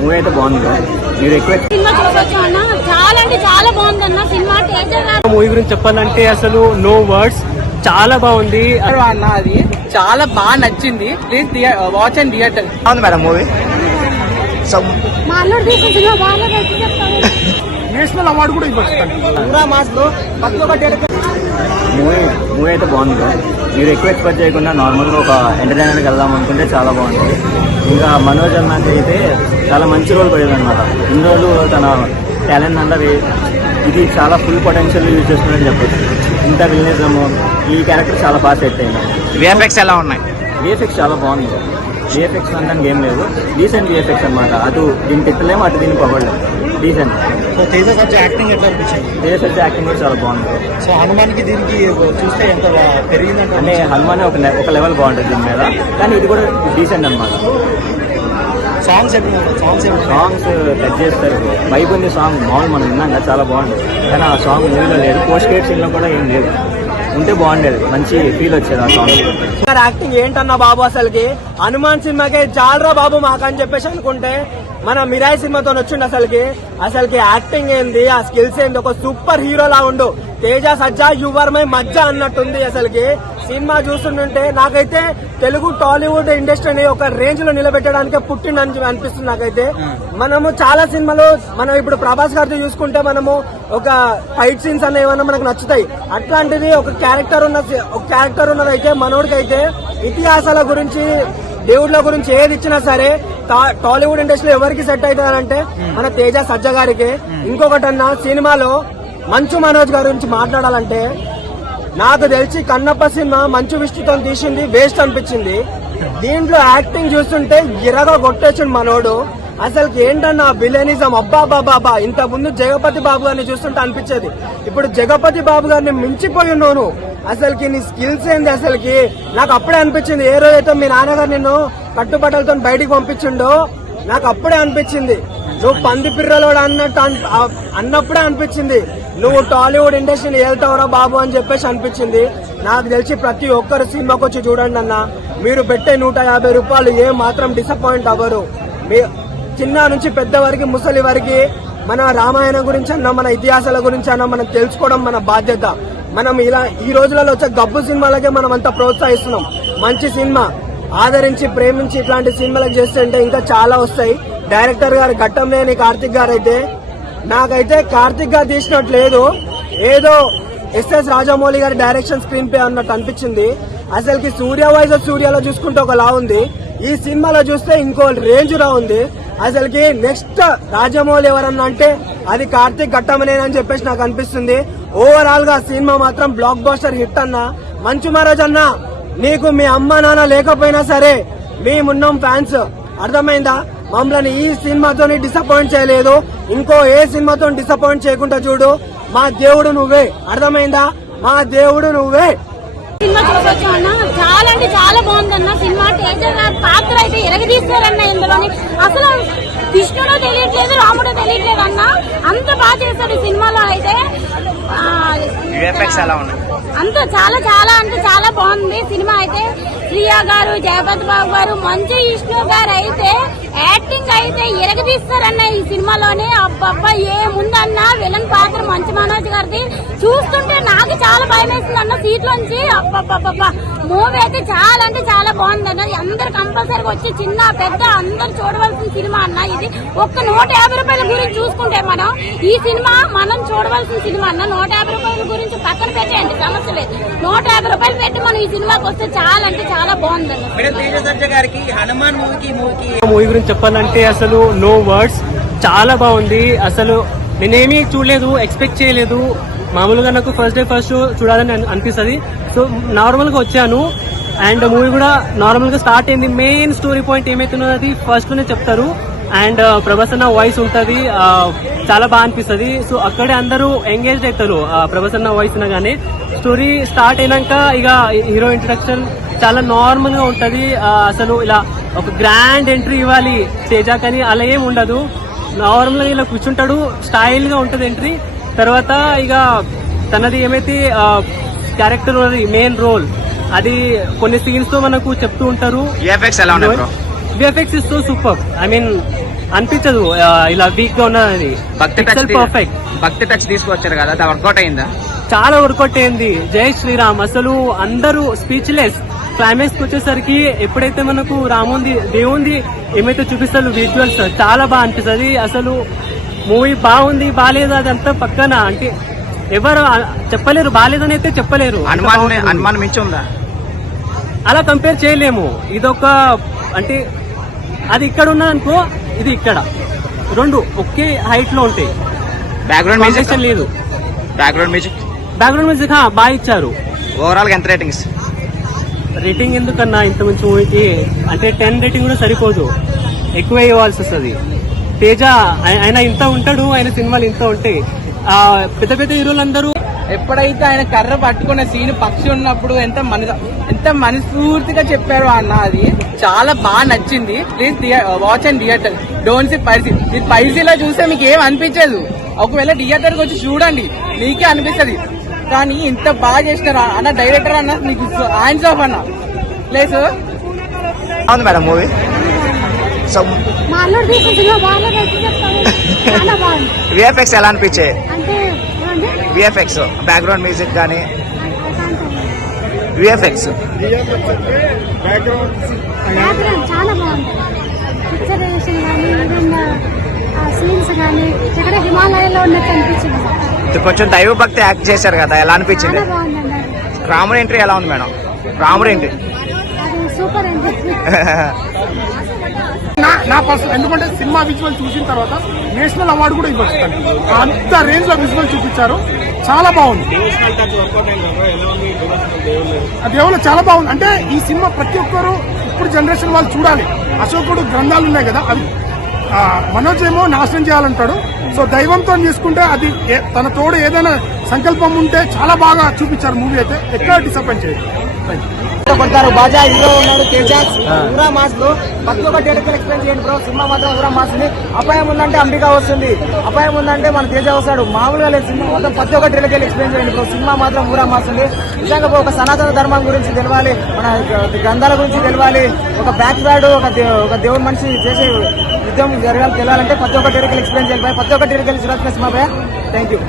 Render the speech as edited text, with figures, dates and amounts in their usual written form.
Movie అయితే బాగుంది. మీరు ఎక్కువ సినిమా చూడొచ్చు అన్న, చాలా అంటే చాలా బాగుంది అన్న సినిమా. మూవీ గురించి చెప్పాలంటే అసలు నో వర్డ్స్, చాలా బాగుంది అన్న. అది చాలా బాగా నచ్చింది. Please watch and theatre. బాగుంది మేడం మూవీ. మా అల్లుడు తీసిన సినిమా బాగా నేషనల్ అవార్డు కూడా మూవీ అయితే బాగుంది. మీరు ఎక్కువ ఎక్స్పెక్ట్ చేయకుండా నార్మల్గా ఒక ఎంటర్టైనర్కి వెళ్దాం అనుకుంటే చాలా బాగుంటుంది. ఇంకా మనోజ్ అన్నకి అయితే చాలా మంచి రోల్ పడేది అనమాట. ఇన్ని రోజులు తన టాలెంట్ అంతా ఇది చాలా ఫుల్ పొటెన్షియల్ యూజ్ చేస్తుందని చెప్పచ్చు. ఇంత విల్నిజము ఈ క్యారెక్టర్ చాలా బాగా సెట్ అయింది. విఎఫ్ఎక్స్ ఎలా ఉన్నాయి? విఎఫ్ఎక్స్ చాలా బాగుంది. విఎఫ్ఎక్స్ అంతా ఏం లేదు, డీసెంట్ విఎఫ్ఎక్స్ అనమాట. అటు దీన్ని తిట్టలేము, అటు దీన్ని పొగడలేము. డీసెంట్. తేజ సజ్జ యాక్టింగ్ ఎట్లా అనిపించింది? తేజ సజ్జ యాక్టింగ్ కూడా చాలా బాగుంది. సో హనుమాన్కి దీనికి చూస్తే ఎంత పెరిగిందంటే అంటే హనుమాన్ ఒక లెవెల్ బాగుంటుంది దీని మీద, కానీ ఇది కూడా డీసెంట్ అనమాట. సాంగ్స్ టచ్ చేస్తారు. వైబ్ ఉంది సాంగ్. మామూలు మనం విన్నాం కదా, చాలా బాగుంటుంది. కానీ ఆ సాంగ్ మూవీలో లేదు. పోస్ట్ క్రెడిట్ సీన్లో కూడా ఏం లేదు. ఉంటే బాగుండేది, మంచి ఫీల్ వచ్చేది ఆ సాంగ్. యాక్టింగ్ ఏంటన్నా బాబు, అసలుకి హనుమాన్ సినిమాకే చాలరా బాబు మాకని చెప్పేసి అనుకుంటే మన మిరాయి సినిమాతో వచ్చిండు. అసలుకి యాక్టింగ్ ఏంది, ఆ స్కిల్స్ ఏంది, ఒక సూపర్ హీరో లా ఉండు. తేజ సజ్జా యువర్మై మజ్జ అన్నట్టుంది. అసలుకి సినిమా చూస్తుంటే నాకైతే తెలుగు టాలీవుడ్ ఇండస్ట్రీని ఒక రేంజ్ లో నిలబెట్టడానికే పుట్టిందని అనిపిస్తుంది నాకైతే. మనము చాలా సినిమాలు మనం ఇప్పుడు ప్రభాస్ గారితో చూసుకుంటే మనము ఒక ఫైట్ సీన్స్ అన్న ఏమన్నా మనకు నచ్చుతాయి. అట్లాంటిది ఒక క్యారెక్టర్ ఉన్నదైతే మనోడికైతే ఇతిహాసాల గురించి దేవుళ్ళ గురించి ఏది ఇచ్చినా సరే టాలీవుడ్ ఇండస్ట్రీలో ఎవరికి సెట్ అవుతుందంటే మన తేజ సజ్జ గారికి. ఇంకొకటన్నా సినిమాలో మంచు మనోజ్ గారి గురించి మాట్లాడాలంటే నాకు తెలిసి కన్నప్ప సినిమా మంచు విష్ణుతో తీసింది వేస్ట్ అనిపించింది. దీంట్లో యాక్టింగ్ చూస్తుంటే ఇరగా కొట్టేసిండు మనోడు. అసలుకి ఏంటన్నా విలనిజం, అబ్బా బాబా. ఇంత ముందు జగపతి బాబు గారిని చూస్తుంటే అనిపించేది, ఇప్పుడు జగపతి బాబు గారిని మించిపోయి ఉన్నాను. అసలుకి నీ స్కిల్స్ ఏంది అసలుకి నాకు అప్పుడే అనిపించింది. ఏ రోజైతే మీ నాన్నగారు నిన్ను కట్టుబట్టలతో బయటికి పంపించిండో నాకు అప్పుడే అనిపించింది నువ్వు పంది పిర్రలోడు అన్నప్పుడే అనిపించింది నువ్వు టాలీవుడ్ ఇండస్ట్రీని వెళ్తావురా బాబు అని చెప్పేసి అనిపించింది. నాకు తెలిసి ప్రతి ఒక్కరు సినిమాకి వచ్చి చూడండి అన్న, మీరు పెట్టే 150 రూపాయలు ఏ మాత్రం డిసప్పాయింట్ అవ్వరు. మీ చిన్న నుంచి పెద్ద వరకు ముసలి వరకు మన రామాయణం గురించి అన్నా, మన ఇతిహాసాల గురించి అన్నా మనం తెలుసుకోవడం మన బాధ్యత. మనం ఇలా ఈ రోజులలో వచ్చే గబ్బు సినిమాలకే మనం అంతా ప్రోత్సహిస్తున్నాం. మంచి సినిమా ఆదరించి ప్రేమించి ఇట్లాంటి సినిమాలకు చేస్తుంటే ఇంకా చాలా వస్తాయి. డైరెక్టర్ గారు ఘట్టంలేని కార్తిక్ గారు అయితే నాకైతే కార్తిక్ గారు తీసినట్టు లేదు, ఏదో ఎస్ఎస్ రాజమౌళి గారి డైరెక్షన్ స్క్రీన్ ప్లే అన్నట్టు అనిపించింది. అసలుకి సూర్య వాయిస్ సూర్యలో చూసుకుంటే ఒకలా ఉంది, ఈ సినిమాలో చూస్తే ఇంకో రేంజ్ లా ఉంది. అసలుకి నెక్స్ట్ రాజమౌళి ఎవరన్నా అంటే అది కార్తిక్ ఘట్టమనేనని చెప్పేసి నాకు అనిపిస్తుంది. ఓవరాల్ గా సినిమా మాత్రం బ్లాక్ బస్టర్ హిట్ అన్న. మంచు మహారాజ్ అన్న, నీకు మీ అమ్మ నాన్న లేకపోయినా సరే మేమున్నాం ఫ్యాన్స్, అర్థమైందా? మమ్మల్ని ఈ సినిమాతో డిసప్పాయింట్ చేయలేదు, ఇంకో ఏ సినిమాతో డిసప్పాయింట్ చేయకుండా చూడు. మా దేవుడు నువ్వే, అర్థమైందా? మా దేవుడు నువ్వే. సినిమా చూడొచ్చు అన్న, చాలా అంటే చాలా బాగుందన్న సినిమా. తేజ గారి పాత్ర అయితే ఎరగదీస్తారన్న. ఇందులోని అసలు కృష్ణుడు తెలియట్లేదు, రాముడు తెలియట్లేదు అన్న, అంత బాగా చేశారు ఈ సినిమాలో. అయితే అంత చాలా చాలా అంటే చాలా బాగుంది సినిమా. అయితే ప్రియా గారు, జగపతి బాబు గారు, మంచు విష్ణు గారు అయితే యాక్టింగ్ అయితే ఎరగదీస్తారన్న ఈ సినిమాలోనే. అబ్బబ్బా ఏముందన్న, విలన్ పాత్ర మంచు మనోజ్ గారిది చూస్తుంటే నాకు చాలా భయం వేసింది అన్న సీట్లోంచి. అబ్బబ్బబ్బా మూవీ అయితే చాలా అంటే చాలా బాగుంది అన్న. అందరు కంపల్సరీగా వచ్చి చిన్న పెద్ద అందరు చూడవలసిన సినిమా అన్న ఇది. ఒక్క 150 రూపాయల గురించి చూసుకుంటే మనం ఈ సినిమా మనం చూడవలసిన సినిమా అన్న. 150 రూపాయల గురించి పక్కన పెట్టేయండి, సమస్య లేదు. 150 రూపాయలు పెట్టి మనం ఈ సినిమాకి వస్తే చాలా అంటే చాలా బాగుంది అన్న. మూవీ గురించి చెప్పాలంటే అసలు నో వర్డ్స్, చాలా బాగుంది. అసలు నేనేమీ చూడలేదు, ఎక్స్పెక్ట్ చేయలేదు. మామూలుగా నాకు ఫస్ట్ డే ఫస్ట్ చూడాలని అనిపిస్తుంది. సో నార్మల్గా వచ్చాను అండ్ మూవీ కూడా నార్మల్గా స్టార్ట్ అయింది. మెయిన్ స్టోరీ పాయింట్ ఏమైతున్నది అది ఫస్ట్ లోనే చెప్తారు. అండ్ ప్రభాస్ అన్న వాయిస్ ఉంటుంది, చాలా బాగా అనిపిస్తుంది. సో అక్కడే అందరూ ఎంగేజ్ అవుతారు ప్రభాస్ అన్న వాయిస్ అనగానే. స్టోరీ స్టార్ట్ అయినాక ఇక హీరో ఇంట్రడక్షన్ చాలా నార్మల్ గా ఉంటది. అసలు ఇలా ఒక గ్రాండ్ ఎంట్రీ ఇవ్వాలి తేజ కానీ అలా ఏం ఉండదు. నార్మల్ గా ఇలా కూర్చుంటాడు, స్టైల్ గా ఉంటది ఎంట్రీ. తర్వాత ఇక తనది ఏమైతే క్యారెక్టర్ ఉన్నది మెయిన్ రోల్, అది కొన్ని సీన్స్ తో మనకు చెప్తూ ఉంటారు. విఎఫ్ఎక్స్ ఎలా ఉన్నాయి bro? VFX is so super. I mean అనిపించదు ఇలా వీక్ గా ఉన్నది. పర్ఫెక్ట్ భక్తి టచ్ తీసుకొచ్చారు కదా, అది వర్కౌట్ అయిందా? చాలా వర్కౌట్ అయింది. జై శ్రీరామ్ అసలు అందరూ స్పీచ్లెస్. క్లైమాక్స్ వచ్చేసరికి ఎప్పుడైతే మనకు రాముంది దేవుంది ఏమైతే చూపిస్తారు విజువల్స్ చాలా బాగా అనిపిస్తుంది. అసలు మూవీ బాగుంది బాగాలేదు అదంతా పక్కన, అంటే ఎవరు చెప్పలేరు, బాగాలేదని అయితే చెప్పలేరు. అనుమానం మించి ఉందా? అలా కంపేర్ చేయలేము. ఇదొక అంటే అది ఇక్కడ ఉన్నదనుకో, ఇది ఇక్కడ, రెండు ఒకే హైట్ లో ఉంటాయి. బ్యాక్గ్రౌండ్ మ్యూజిక్ లేదు. బ్యాక్గ్రౌండ్ మ్యూజిక్ బాగా ఇచ్చారు. ఓవరాల్ గా ఎంత రేటింగ్స్? రేటింగ్ ఎందుకన్నా ఇంత మంచి మూవీకి అంటే 10 రేటింగ్ కూడా సరిపోదు, ఎక్కువ ఇవ్వాల్సి వస్తుంది. తేజ ఆయన ఇంత ఉంటాడు, ఆయన సినిమాలు ఇంత ఉంటాయి. పెద్ద పెద్ద హీరోలందరూ ఎప్పుడైతే ఆయన కర్ర పట్టుకున్న సీన్ పక్షి ఉన్నప్పుడు ఎంత మనస్ఫూర్తిగా చెప్పారు అన్న, అది చాలా బాగా నచ్చింది. Please watch and theatre, don't see piracy. మీరు పైరసీలో చూస్తే మీకు ఏం అనిపించదు, ఒకవేళ థియేటర్కి వచ్చి చూడండి మీకే అనిపిస్తుంది. కానీ ఇంత బాగా చేసినారు అన్న డైరెక్టర్ అన్న, మీకు హ్యాండ్స్ ఆఫ్ అన్న. ప్లేస్ అవును మేడం మూవీ. సో విఎఫ్ఎక్స్ ఎలా అనిపించాయి? విఎఫ్ఎక్స్ బ్యాక్గ్రౌండ్ మ్యూజిక్ కానీ విఎఫ్ఎక్స్ చాలా బాగుంది. పిక్చరైజేషన్ కానీ ఈవెన్ సీన్స్ కానీ ఇక్కడ హిమాలయాల్లో ఉన్నట్టు అనిపించింది. కొంచెం దైవ భక్తి యాక్ట్ చేశారు కదా, ఎలా అనిపించింది? రాముడి ఎంట్రీ ఎలా ఉంది మేడం? రాముడి ఎంట్రీ అది సూపర్ అండి. నా పర్సన్, ఎందుకంటే సినిమా విజువల్ చూసిన తర్వాత నేషనల్ అవార్డు కూడా ఇవ్వచ్చు. అంత రేంజ్ లో విజువల్ చూపించారు, చాలా బాగుంది. దేవుళ్ళు చాలా బాగుంది. అంటే ఈ సినిమా ప్రతి ఒక్కరు ఇప్పుడు జనరేషన్ వాళ్ళు చూడాలి. అశోకుడు గ్రంథాలు ఉన్నాయి కదా, అవి మనోజ్ ఏమో నాశనం చేయాలంటాడు. సో దైవంతో తీసుకుంటే అది తన తోడు ఏదైనా సంకల్పం ఉంటే చాలా బాగా చూపించారు. మూవీ అయితే ఎక్కడ డిసప్పాయింట్ చేయదు. కొడతారు బాజా హీరో ఉన్నాడు తేజ ఊరా మాస్ లో ప్రతి ఒక్క థియేటర్ ఎక్స్ప్లెయిన్ చేయండి బ్రో. సినిమా మాత్రం ఊరా మాస్ ఉంది. అపాయం ఉందంటే అంబికా వస్తుంది, అపాయం ఉందంటే మన తేజ వస్తాడు. మామూలుగా లేదు సినిమా మొత్తం, ప్రతి ఒక్క థియేటర్ ఎక్స్ప్లెయిన్ చేయండి బ్రో. సినిమా మాత్రం ఊరా మాస్ ఉంది. నిజంగా ఒక సనాతన ధర్మం గురించి తెలవాలి, మన గ్రంథాల గురించి తెలవాలి, ఒక బ్యాక్ బ్యాడ్ ఒక దేవుడి మనిషి చేసే యుద్ధం జరగాలి తెలవాలంటే ప్రతి ఒక్క థియేటర్ ఎక్స్ప్లెయిన్ చేయాలి. ప్రతి ఒక్క థియేటర్ చూడాల్సిన సినిమా. Thank you.